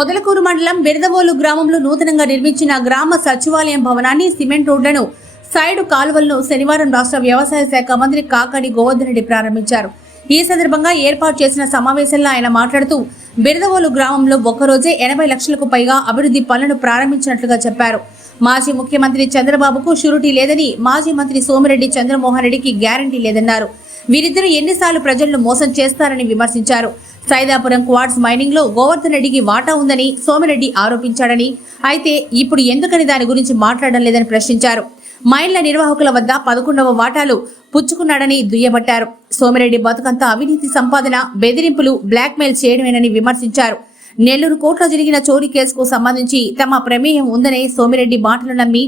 పొదలకూరు మండలం బిరదవోలు గ్రామంలో నూతనంగా నిర్మించిన గ్రామ సచివాలయం భవనాన్ని సిమెంట్ రోడ్లను సైడు కాలువలను శనివారం రాష్ట్ర వ్యవసాయ శాఖ మంత్రి కాకాడి గోవర్ధన్ రెడ్డి ప్రారంభించారు. ఈ సందర్భంగా ఏర్పాటు చేసిన సమావేశంలో ఆయన మాట్లాడుతూ బిరదవోలు గ్రామంలో ఒక్కరోజే ఎనభై లక్షలకు పైగా అభివృద్ధి పనులను ప్రారంభించినట్లుగా చెప్పారు. మాజీ ముఖ్యమంత్రి చంద్రబాబుకు షూరిటీ లేదని మాజీ మంత్రి సోమిరెడ్డి చంద్రమోహన్ రెడ్డికి గ్యారంటీ లేదన్నారు. వీరిద్దరూ ఎన్నిసార్లు ప్రజలను మోసం చేస్తారని విమర్శించారు. సైదాపురం క్వార్ట్స్ మైనింగ్లో గోవర్ధన్ రెడ్డికి వాటా ఉందని సోమిరెడ్డి ఆరోపించాడని. అయితే ఇప్పుడు ఎందుకని దాని గురించి మాట్లాడడం లేదని ప్రశ్నించారు. మైన్ల నిర్వాహకుల వద్ద పదకొండవ వాటాలు పుచ్చుకున్నాడని దుయ్యబట్టారు. సోమిరెడ్డి బతుకంతా అవినీతి సంపాదన బెదిరింపులు బ్లాక్మెయిల్ చేయడమేనని విమర్శించారు. నెల్లూరు కోర్టులో జరిగిన చోరీ కేసుకు సంబంధించి తమ ప్రమేయం ఉందనే సోమిరెడ్డి మాటలు నమ్మి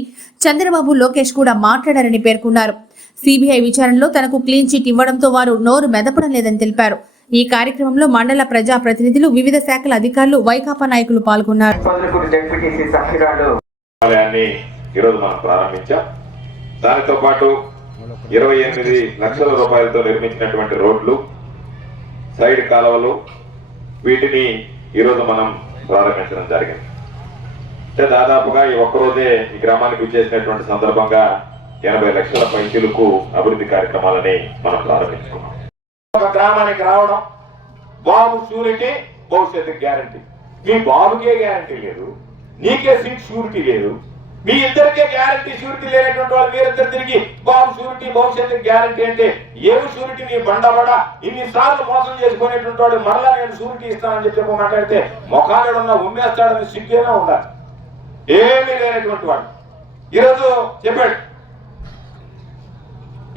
చంద్రబాబు లోకేష్ కూడా మాట్లాడారని పేర్కొన్నారు. సిబిఐ విచారణలో తనకు క్లీన్ చిట్ ఇవ్వడంతో వారు నోరు మెదపడం లేదని తెలిపారు. ఈ కార్యక్రమంలో మండల ప్రజా ప్రతినిధులు వివిధ శాఖల అధికారులు వైకాపా నాయకులు పాల్గొన్నారు. ఈరోజు మనం ప్రారంభించాం. దానితో పాటు ఇరవై ఎనిమిది లక్షల రూపాయలతో నిర్మించినటువంటి రోడ్లు సైడ్ కాలువలు వీటిని ఈరోజు మనం ప్రారంభించడం జరిగింది. అంటే దాదాపుగా ఈ ఒక్కరోజే ఈ గ్రామానికి వచ్చేసినటువంటి సందర్భంగా ఎనభై లక్షల పైసలకు అభివృద్ధి కార్యక్రమాలని మనం ప్రారంభించుకున్నాం. ఒక గ్రామానికి రావడం బాబు షూరిటీ భవిష్యత్తు గ్యారంటీ మీ బాబుకే గ్యారంటీ లేదు నీకే సీట్ షూరిటీ లేదు మీ ఇద్దరికే గ్యారంటీ షూరిటీ లేనటువంటి వాళ్ళు మీరిద్దరు తిరిగి బాబు షూరిటీ భవిష్యత్తు గ్యారంటీ అంటే ఏమి షూరిటీ నీ బండబడ ఇన్నిసార్లు మోసం చేసుకునేటువంటి వాడు మరలా నేను షూరిటీ ఇస్తానని చెప్పి మాట్లాడితే ముఖాలు ఉన్న ఉమ్మేస్తాడని సిగ్గేనే ఉండాలి. ఏమీ లేనటువంటి వాడు. ఈరోజు చెప్పాడు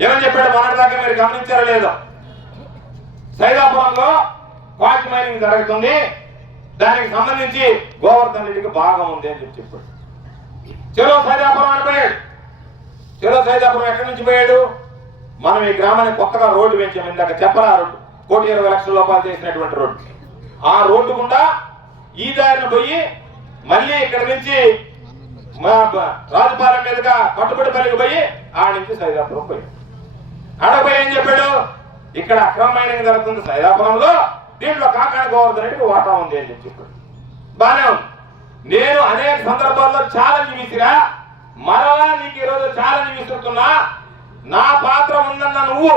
ఏమని చెప్పాడు మొన్నటిదాకా మీరు గమనించారా లేదా? సైదాపురంలో క్వార్ట్ మైనింగ్ జరుగుతుంది. దానికి సంబంధించి గోవర్ధన్ రెడ్డికి భాగం ఉంది అని చెప్పి చెప్పాడు. చెలో సైదాపురం అని పోయాడు? చెలో సైదాపురం ఎక్కడి నుంచి పోయాడు? మనం ఈ గ్రామానికి కొత్తగా రోడ్డు పెంచాము ఇందాక చెప్పరా రోడ్డు. కోటి ఇరవై లక్షల రూపాయలు చేసినటువంటి రోడ్డు. ఆ రోడ్డు గుండా ఈ దారిని పోయి మళ్ళీ ఇక్కడ నుంచి మా రాజపాలెం మీదుగా కట్టుబడి పల్లికి పోయి ఆ నుంచి సైదాపురం పోయాడు ఆడపోయి ఏం చెప్పాడు? ఇక్కడ అక్రమమైన జరుగుతుంది సైదాపురంలో. దీంట్లో కాకాడ గోవర్ధన్ రెడ్డికి వాటా ఉంది అని చెప్పి చెప్పాడు. బానే ఉంది. నేను అనేక సందర్భాల్లో ఛాలెంజ్ విసిరా మరలా నీకు ఈరోజు ఛాలెంజ్ విసురుతున్నా నా పాత్ర ఉందన్న నువ్వు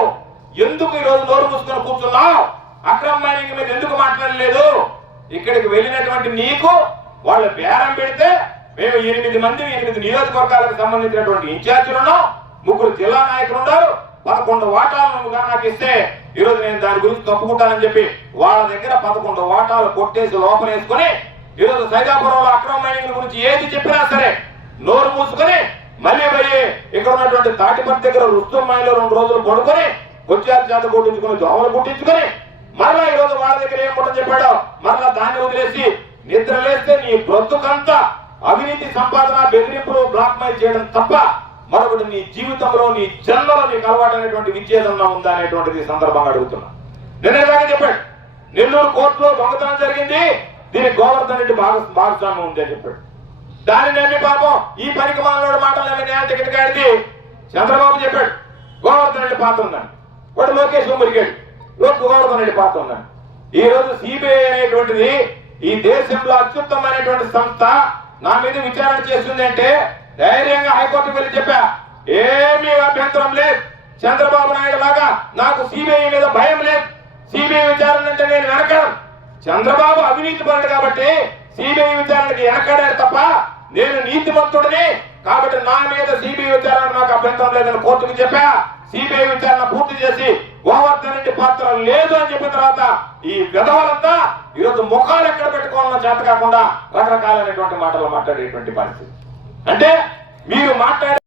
ఎందుకు ఈరోజు నోరు మూసుకొని కూర్చున్నావు? అక్రమ మైనింగ్ మీద ఎందుకు మాట్లాడలేదు? ఇక్కడికి వెళ్ళినటువంటి నీకు వాళ్ళు బేరం పెడితే మేము ఎనిమిది మంది ఎనిమిది నియోజకవర్గాలకు సంబంధించినటువంటి ఇన్ఛార్జీలు ఉన్నాం ముగ్గురు జిల్లా నాయకులు ఉన్నారు. పదకొండు వాటాలను నాకు ఇస్తే ఈరోజు నేను దాని గురించి తప్పుకుంటానని చెప్పి వాళ్ళ దగ్గర పదకొండు వాటాలు కొట్టేసి లోపలేసుకొని ఈరోజు సైదాపురంలో అక్రమ మైనింగ్ గురించి ఏది చెప్పినా సరే నోరు మూసుకొని మళ్ళీ పోయి ఇక్కడ ఉన్నటువంటి తాటిపత్తి దగ్గర రుస్తు మైలో రెండు రోజులు పడుకొని కొచ్చారు చేత కొట్టించుకొని దోమలు కుట్టించుకొని మరలా ఈ రోజు వాళ్ళ దగ్గర ఏం చెప్పాడో మరలా దాన్ని వదిలేసి నిద్ర లేస్తే నీ బ్రతుకంతా అవినీతి సంపాదన బెదిరింపులు బ్లాక్ మెయిల్ చేయడం తప్ప మరొకటి నీ జీవితంలో నీ జన్మలో నీకు అలవాటు అనేటువంటి విచ్ఛేదన ఉందా అనేటువంటిది సందర్భంగా అడుగుతున్నా. నిన్నదాకా చెప్పాడు నెల్లూరు కోర్టులో దొంగతనం జరిగింది. దీనికి గోవర్ధన్ రెడ్డి భాగ భాగస్వామ్యం ఉంది అని చెప్పాడు. దాని నమ్మి పాపం ఈ పనికి మాటలు నమ్మి న్యాయ టికెట్ గాడికి చంద్రబాబు చెప్పాడు. గోవర్ధన్ రెడ్డి పాత్ర ఉందని వాడు లోకేష్ మురిగాడు లోక్ గోవర్ధన్ రెడ్డి పాత్ర ఉందని ఈ రోజు సిబిఐ అనేటువంటిది ఈ దేశంలో అత్యుత్తమైనటువంటి సంస్థ నా మీద విచారణ చేస్తుంది అంటే ధైర్యంగా హైకోర్టు వెళ్ళి చెప్పా. ఏమీ అభ్యంతరం లేదు. చంద్రబాబు నాయుడు లాగా నాకు సిబిఐ మీద భయం లేదు. సిబిఐ విచారణ అంటే నేను వెనకడం. చంద్రబాబు అవినీతి పరుడు కాబట్టి సిబిఐ విచారణకి వెనకడారు తప్ప నేను నీతిమంతుడిని కాబట్టి నా మీద సిబిఐ విచారణ నాకు అభ్యంతరం లేదని కోర్టుకు చెప్పా. సిబిఐ విచారణ పూర్తి చేసి గోవర్ధన్ రెడ్డి పాత్ర లేదు అని చెప్పిన తర్వాత ఈ విధవలంతా ఈరోజు ముఖాలు ఎక్కడ పెట్టుకోవాలన్న చేత కాకుండా రకరకాలైనటువంటి మాటలు మాట్లాడేటువంటి పరిస్థితి. అంటే మీరు మాట్లాడే